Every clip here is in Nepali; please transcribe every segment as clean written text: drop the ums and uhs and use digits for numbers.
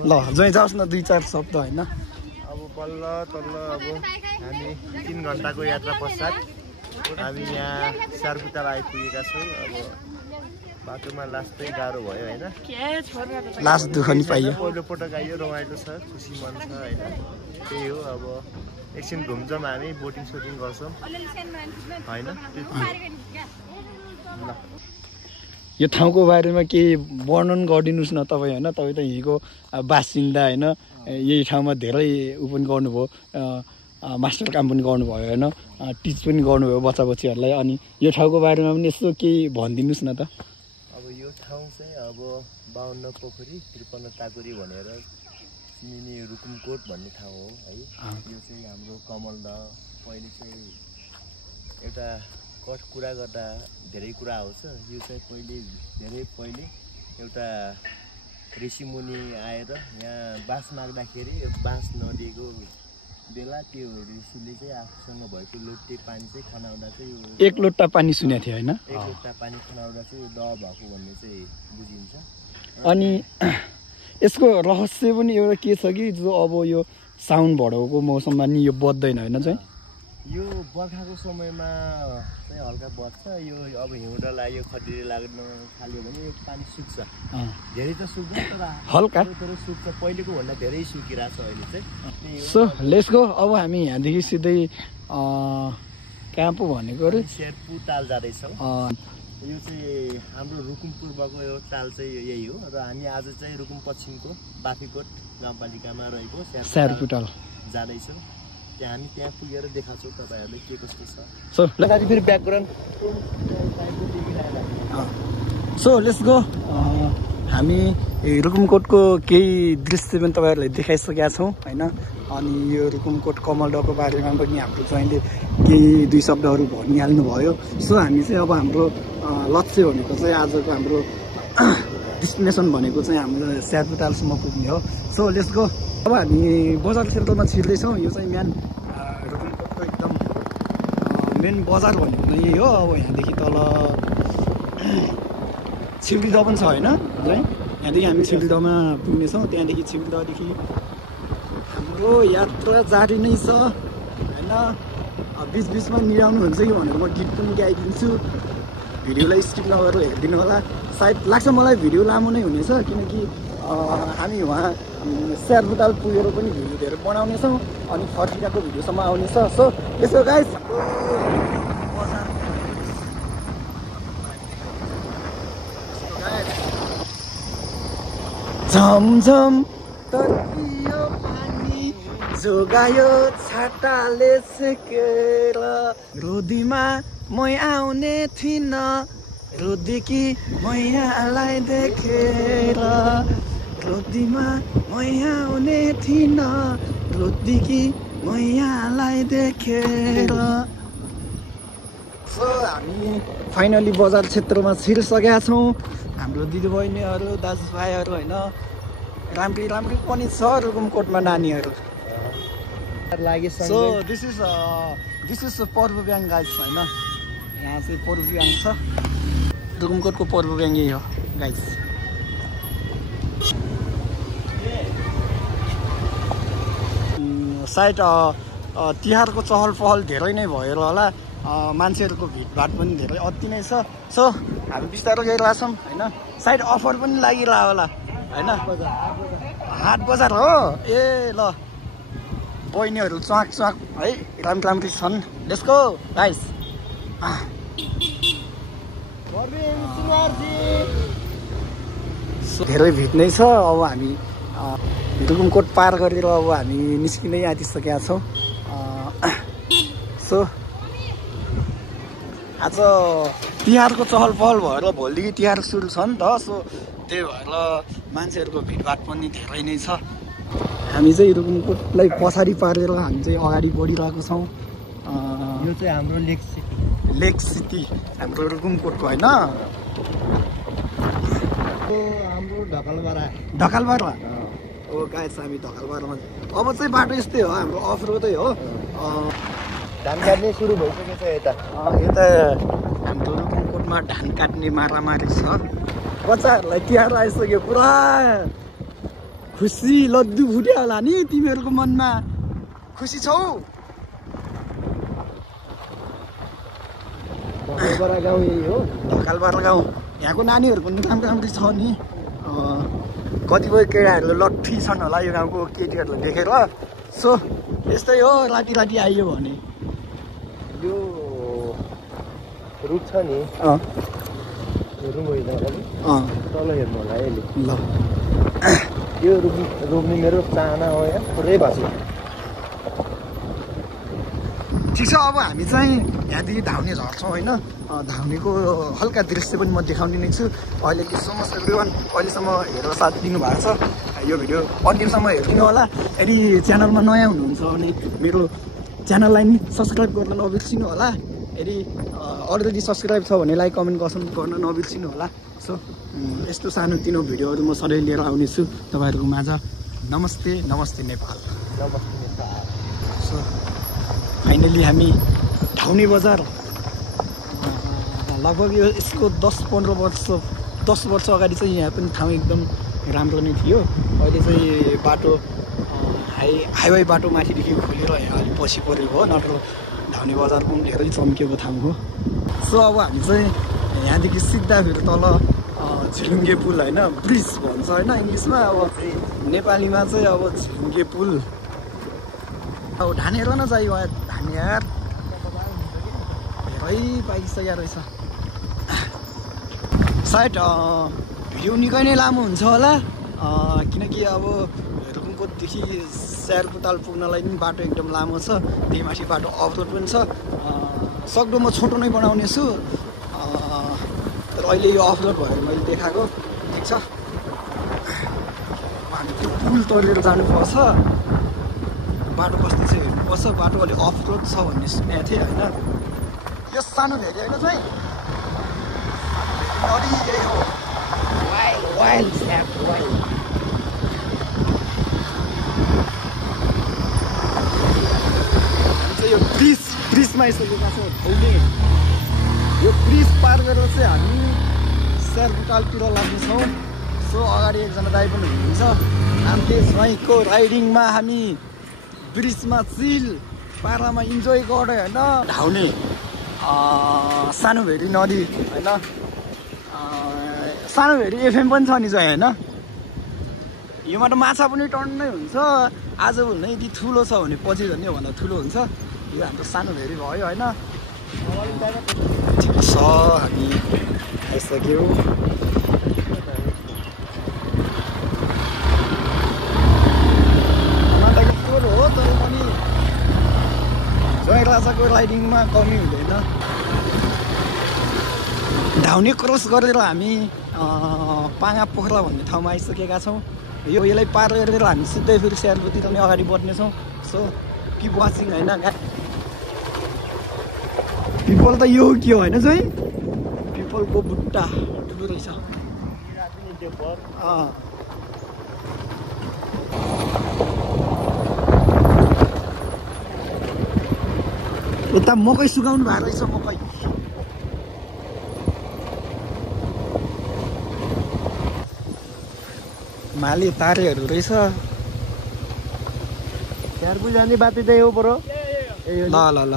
ल जहीँ जाओस् न 2-4 शब्द होइन। अब बल्ल तल्ल अब हामी 3 घण्टाको यात्रा पश्चात हामी यहाँ स्यारबुटार आइपुगेका छौँ। अब बाटोमा लास्टै गाह्रो भयो होइन, लास्ट दुःख नि पाइयो। पहिलोपटक आइयो, रमाइलो छ, खुसी मन छ होइन। त्यही हो, अब एकछिन घुम्छौँ हामी, बोटिङ सोटिङ गर्छौँ होइन। यो ठाउँको बारेमा केही वर्णन गरिदिनुहोस् न तपाईँ होइन। तपाईँ त यहीँको बासिन्दा होइन, यही ठाउँमा धेरै उ पनि गर्नुभयो, मास्टर काम पनि गर्नुभयो होइन, टिच पनि गर्नुभयो बच्चा बच्चीहरूलाई। अनि यो ठाउँको बारेमा पनि यसो केही भनिदिनुहोस् न त। अब यो ठाउँ चाहिँ अब 52 पोखरी 53 टाकुरी भनेर चिनिने रुकुमकोट भन्ने ठाउँ हो है। यो चाहिँ हाम्रो कमलदह पहिले चाहिँ एउटा कठ कुरा गर्दा धेरै कुरा आउँछ। यो चाहिँ धेरै पहिले एउटा ऋषिमुनि आएर यहाँ बाँस माग्दाखेरि बाँस नदिएको बेला त्यो ऋषिले चाहिँ आफूसँग भएको लोटे पानी चाहिँ खनाउँदा चाहिँ यो 1 लोटा पानी सुनेको थियो होइन। 1 लोटा पानी खनाउँदा चाहिँ यो दह भएको भन्ने चाहिँ बुझिन्छ। अनि यसको रहस्य पनि एउटा के छ कि जो अब यो साउन भदौको मौसममा नि यो बज्दैन होइन चाहिँ। यो बर्खाको समयमा चाहिँ हल्का बज्छ। यो अब हिउँदो लाग्यो, खटिरे लाग्न थाल्यो भने यो पानी सुक्छ। धेरै त सुक्दैन तर हल्का सुक्छ। पहिलेको भन्दा धेरै सुकिरहेको छ अहिले चाहिँ। So let's go. अब हामी यहाँदेखि सिधै कहाँ पो भनेको अरे शेरपु ताल जाँदैछौँ। यो चाहिँ हाम्रो रुकुम पूर्वको यो ताल चाहिँ यही हो र हामी आज चाहिँ रुकुम पश्चिमको बाफीकोट गाउँपालिकामा रहेको शेरपु ताल जाँदैछौँ। हामी त्यहाँ पुगेर देखाउँछौँ तपाईँहरूलाई के कस्तो छ। सो फेरि ब्याकग्राउन्ड सो लेट्स गो। हामी रुकुमकोटको केही दृश्य पनि तपाईँहरूलाई देखाइसकेका छौँ होइन। अनि यो रुकुमकोट कमलदहको बारेमा पनि हाम्रो ज्वाइँले केही 2 शब्दहरू भनिहाल्नु भयो। सो हामी चाहिँ अब हाम्रो लक्ष्य भनेको चाहिँ आजको हाम्रो डेस्टिनेसन भनेको चाहिँ हाम्रो शेरपु तालसम्म पुग्ने हो। So let's go. अब हामी बजार क्षेत्रमा छिर्दैछौँ। यो चाहिँ रुकुमकोटको एकदम मेन बजार भनेको त यही हो। अब यहाँदेखि तल छिउडीदह पनि छ होइन। यहाँदेखि हामी छिउडीदहमा पुग्नेछौँ। त्यहाँदेखि छिउडीदहदेखि हाम्रो यात्रा जारी नै छ होइन। बिचबिचमा निराउनुहुन्छ कि भनेर म गीत पनि गाइदिन्छु। भिडियोलाई स्किप नगरेर हेरिदिनु होला। सायद लाग्छ मलाई भिडियो लामो नै हुनेछ, किनकि हामी वहाँ शेरपु ताल पुगेर पनि भिडियो धेरै बनाउनेछौँ अनि फर्किरहेको भिडियोसम्म आउनेछ। सो यसो गाइस झमझम तर्कियो पानी जोगायो छाताले सेकेर। रोदीमा मै आउने थिइनँ, रोदीकी मैयालाई देखेर। रोदीमा मै आउने थिइनँ, रोदीकी मैयालाई देखेर। सो हामी फाइनली बजार क्षेत्रमा छिरिसकेका छौँ। हाम्रो दिदीबहिनीहरू दाजुभाइहरू होइन, राम्री राम्री पनि छ रुकुमकोटमा नानीहरू। सो दिस इज पर्व ब्याङ्क गाइज होइन। यहाँ चाहिँ पर्व ब्याङ्क छ। रुकुमकोटको पर्व ब्याङ्क यही हो गाइज। सायद तिहारको चहल पहल धेरै नै भएर होला, मान्छेहरूको भिडभाड पनि धेरै अति नै छ। सो हामी बिस्तारो गइरहेछौँ होइन। सायद अफर पनि लागिरह होला होइन। हाट बजार हो ए ल। बहिनीहरू च्वाक च्वाक है, राम्री छन्। Let's go guys. धेरै भिड नै छ। अब हामी रुकुमकोट पार गरेर अब हामी निस्किँदै आँटिसकेका छौँ। सो आज तिहारको चहल पहल भएर भोलिदेखि तिहार सुरु छ नि त। सो त्यही भएर मान्छेहरूको भिडभाड पनि धेरै नै छ। हामी चाहिँ रुकुमकोटलाई पछाडि पारेर हामी चाहिँ अगाडि बढिरहेको छौँ। यो चाहिँ हाम्रो लेक सिटी हाम्रो रुकुमकोटको होइन। हाम्रो ढकालबारा हो गाइस। हामी ढकालबारामा अब चाहिँ बाटो यस्तै हो, हाम्रो अफ रोडै हो। धान काट्ने सुरु भइसकेको छ। यता हाम्रो रुकुमकोटमा धान काट्ने मारामारी छ। बच्चाहरूलाई तिहार आइसक्यो, पुरा खुसी लड्डु फुट्यो होला नि तिमीहरूको मनमा खुसी छौ ढकालपाडा गाउँ यही हो ढकालपाडा गाउँ यहाँको नानीहरूको पनि राम्रै छ नि कतिपय केटाहरू लट्ठी छन् होला यो गाउँको केटीहरूलाई देखेर सो यस्तै हो राति राति आइयो भने यो रुख छ नि रुम होइन तल हेर्नु होला यसले ल यो रोप्ने मेरो चाहना हो यहाँ पुरै भएको ठिक छ अब हामी चाहिँ यहाँदेखि धाउने झर्छौँ होइन धाउनेको हल्का दृश्य पनि म देखाउने नै छु अहिलेको समस्त एभ्रिवान अहिलेसम्म हेरेर साथ दिनुभएको छ यो भिडियो अन्तिमसम्म हेरिदिनु होला यदि च्यानलमा नयाँ हुनुहुन्छ भने मेरो च्यानललाई नि सब्सक्राइब गर्न नबिर्सिनु होला यदि अलरेडी सब्सक्राइब छ भने लाइक कमेन्ट गर्न नबिर्सिनु होला सो यस्तो सानोतिनो भिडियोहरू म सधैँ लिएर आउनेछु तपाईँहरूको माझ नमस्ते नमस्ते नेपाल सो फाइनली हामी धाउने बजार लगभग यसको 10-15 वर्ष अगाडि चाहिँ यहाँ पनि ठाउँ एकदम राम्रो नै थियो अहिले चाहिँ बाटो हाइवे बाटो माथिदेखि खोलेर यहाँ अलिक पछि परेको हो नत्र धाउने बजार पनि धेरै चम्किएको ठाउँ हो सो अब हामी चाहिँ यहाँदेखि सिक्दा फेरि तल झिलुङ्गे पुल होइन ब्रिज भन्छ होइन इङ्ग्लिसमा अब नेपालीमा चाहिँ अब झिलुङ्गे पुल अब धानेर न चाहियो धाने यार धेरै पाइसकेको रहेछ सायद भिडियो निकै नै लामो हुन्छ होला किनकि अब रुकुमकोटदेखि स्यारपुताल पुग्नलाई पनि बाटो एकदम लामो छ त्यही माथि बाटो अफरोड पनि छ सक्दो म छोटो नै बनाउने छु तर अहिले यो अफरोड भएर मैले देखाएको ठिक छ हामी त्यो पुल तरेर जानुपर्छ बाटो कस्तो चाहिँ हेर्नुपर्छ बाटो अलिक अफरोड छ भन्ने सुनेको थिएँ होइन यो सानो भेरी होइन चाहिँ यो ब्रिजमा आइसकेका छौँ धौले यो ब्रिज पार गरेर चाहिँ हामी स्यारपुतालतिर लाग्नेछौँ सो अगाडि एकजना दाइ पनि हुनुहुन्छ हामीले स्वयंको राइडिङमा हामी ब्रिजमा चिल पारामा इन्जोय गरे होइन धाउने सानो भेरी नदी होइन सानो भेरी एफएम पनि छ नि चाहिँ होइन योमा त माछा पनि टन्नै हुन्छ आजभोलि नै यदि ठुलो छ भने पछि झन् योभन्दा ठुलो हुन्छ यो हाम्रो सानो भेरी भयो होइन ठिक छ हामी आइसक्यौँ हो तर पनि जयराजाको राइडिङमा कमी हुँदैन धाउने क्रस गरेर हामी पाङा पोखरा भन्ने ठाउँमा आइसकेका छौँ यसलाई पार गरेर हामी सिधै फेरि स्यारपुतिर नै अगाडि बढ्नेछौँ सो किप वाचिङ होइन पिपल त यो के हो होइन चाहिँ पिपलको बुट्टा ठुलो रहेछ उता मकै सुकाउनु भएको रहेछ मकै माले तारेहरू रहेछ स्यारपु जाने बाटो चाहिँ हो परो ल ल ल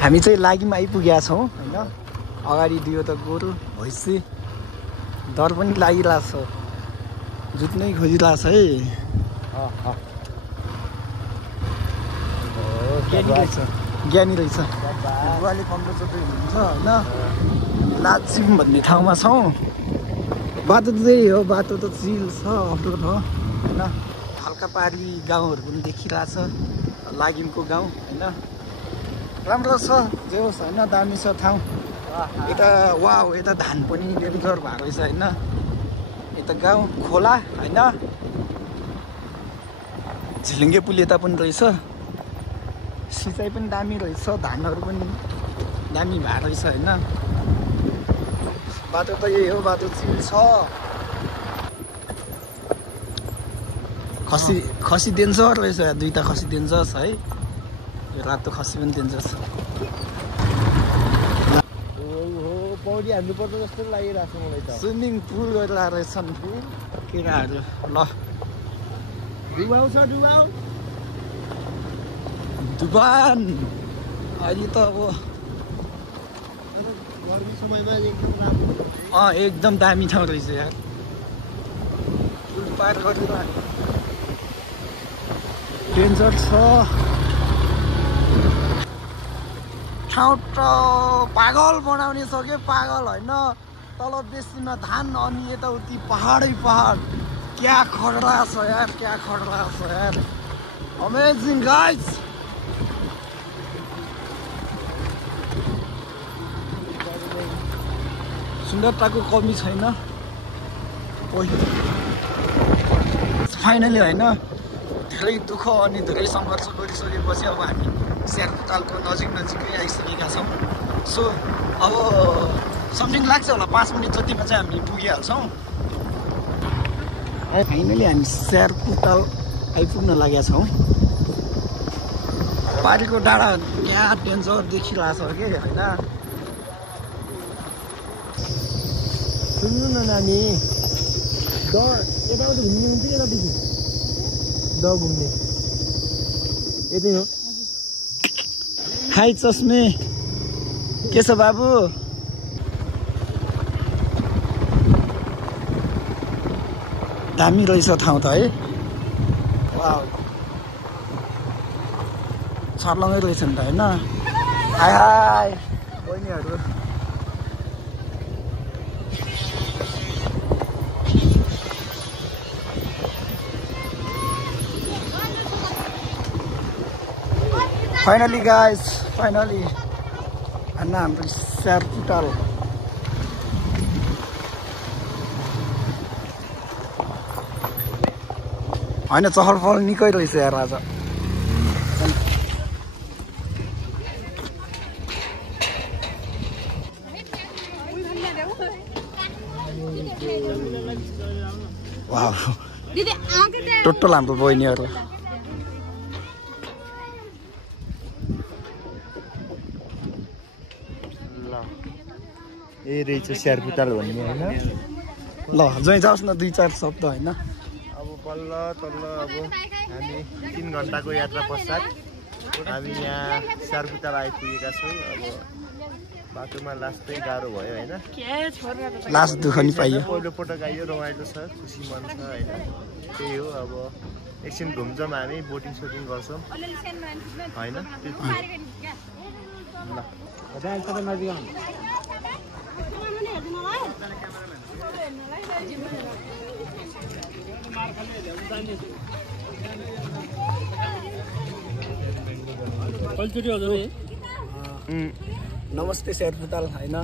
हामी चाहिँ लागिमा आइपुगेका छौँ होइन अगाडि दियो त गोरु भैँसी डर पनि लागिरहेछ जुत्नै खोजिरहेछ है ज्ञानी रहेछ बुवाले कम्प्युटर चोटै हुनुहुन्छ होइन लाचिम भन्ने ठाउँमा छौँ बाटो चाहिँ हो बाटो त चिल छ अफरोड हो होइन हल्का पारी गाउँहरू पनि देखिरहेछ लागिमको गाउँ होइन राम्रो छ जे होस् होइन दामी छ ठाउँ यता वाउ यता धान पनि डेन्जर भएको रहेछ होइन यता गाउँ खोला होइन झिलुङ्गे पुल यता पनि रहेछ सिँचाइ पनि दामी रहेछ धानहरू पनि दामी भएको रहेछ होइन बाटो त यही हो बाटो चिल छ खसी डेन्जर रहेछ दुईवटा खसी डेन्जर छ है यो रातो खसी पनि डेन्जर छ पौडी हान्नुपर्छ जस्तो लागिरहेको छ मलाई त स्विमिङ पुल गरेर रहेछन् केटाहरू ल दुबान अहिले त अब गर्मी समयमा एकदम राम्रो एकदम दामी ठाउँ रहेछ यार पुल पार गरेर डेन्जर छ ठाउँ त पागल बनाउने छ के पागल होइन तल बेसीमा धान अनि यताउति पहाडै पहाड क्या खडरा छ यार क्या खडरा छ यार अमेजिङ गाइज सुन्दरताको कमी छैन फाइनली होइन धेरै दुःख अनि धेरै सङ्घर्ष गरिसकेपछि अब हामी स्यारपुतालको नजिकै आइसकेका छौँ सो अब समथिङ लाग्छ होला 5 मिनट जतिमा चाहिँ हामी पुगिहाल्छौँ फाइनली हामी स्यारपुताल आइपुग्न लागेका छौँ पारीको डाँडा क्या डेन्जर देखिरहेछ कि होइन सुन्नु न नानी यताउति घुम्ने हुन्छ कि यतादेखि घुम्ने यतै हो हाई चस्मे के छ बाबु दामी रहेछ ठाउँ त है वाउ छर्लङै रहेछ नि त होइन हाई हाई बहिनीहरू फाइनली गाइज फाइनली होइन हाम्रो स्यारपुताल होइन चहल पहल निकै रहेछ यार आज वाउ टोटल हाम्रो बहिनीहरू ए रहेछ स्यारपुताल भन्ने होइन ल जहीँ जाओस् न 2-4 शब्द होइन अब बल्ल तल्ल अब हामी 3 घन्टाको यात्रा पश्चात हामी यहाँ स्यारपुताल आइपुगेका छौँ अब बाटोमा लास्टै गाह्रो भयो होइन लास्ट दुःख नि पाइयो पहिलोपटक आइयो रमाइलो छ खुसी मन छ होइन त्यही हो अब एकछिन घुम्छौँ हामी बोटिङ सोटिङ गर्छौँ होइन नमस्ते स्यारपुताल होइन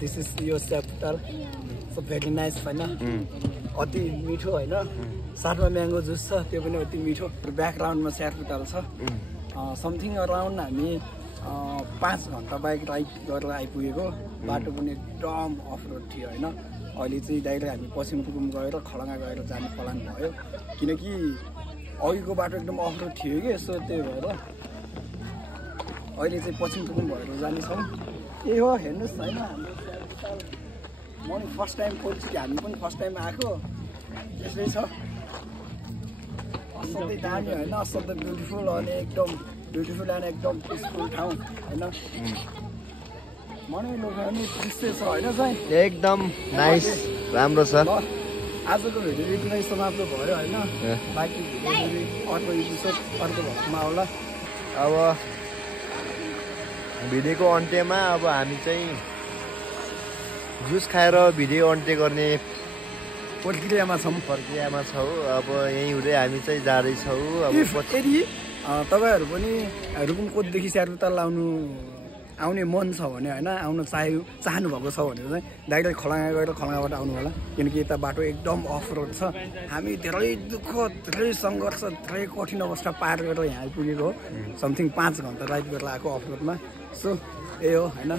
दिस इज यो स्यारपुताल सो भेरी नाइस होइन अति मिठो होइन साथमा म्याङ्गो जुस छ त्यो पनि अति मिठो ब्याकग्राउन्डमा स्यारपुताल छ समथिङ अराउन्ड हामी 5 घन्टा बाइक राइड गरेर आइपुगेको बाटो पनि एकदम अफ रोड थियो होइन अहिले चाहिँ डाइरेक्ट हामी पश्चिम टुकुम गएर खलङ्गा गएर जाने प्लान भयो किनकि अघिको बाटो एकदम अफ रोड थियो कि सो त्यही भएर अहिले चाहिँ पश्चिम टुकुम भएर जानेछौँ त्यही हो हेर्नुहोस् होइन हाम्रो म नि फर्स्ट टाइम पोलिसी हामी पनि फर्स्ट टाइम आएको त्यसै छ असाध्यै दामी होइन असाध्यै ब्युटिफुल अनि एकदम ब्युटिफुल एन्ड एकदम पिसफुल ठाउँ होइन मनै लोग्ने दृश्य छ होइन चाहिँ एकदम नाइस राम्रो छ आजको भिडियो यति नै समाप्त भयो होइन बाँकी अर्को एपिसोड अर्को भक्तमा होला अब भिडियोको अन्त्यमा अब हामी चाहिँ जुस खाएर भिडियो अन्त्य गर्ने प्रक्रियामा छौँ अब यहीँ हुँदै हामी चाहिँ जाँदैछौँ अब यदि तपाईँहरू पनि रुकुमकोटदेखि स्यारपुताल आउने मन छ भने होइन आउन चाहनुभएको छ भने चाहिँ डाइरेक्ट खलङ्गा गएर खलङ्गाबाट आउनु होला किनकि यता बाटो एकदम अफ रोड छ हामी धेरै दुःख धेरै सङ्घर्ष धेरै कठिन अवस्था पार गरेर यहाँ आइपुगेको हो समथिङ 5 घन्टा राइड गरेर आएको अफ रोडमा सो यही हो होइन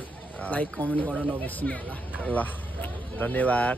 लाइक कमेन्ट गर्न नबिर्सिनु होला ल धन्यवाद।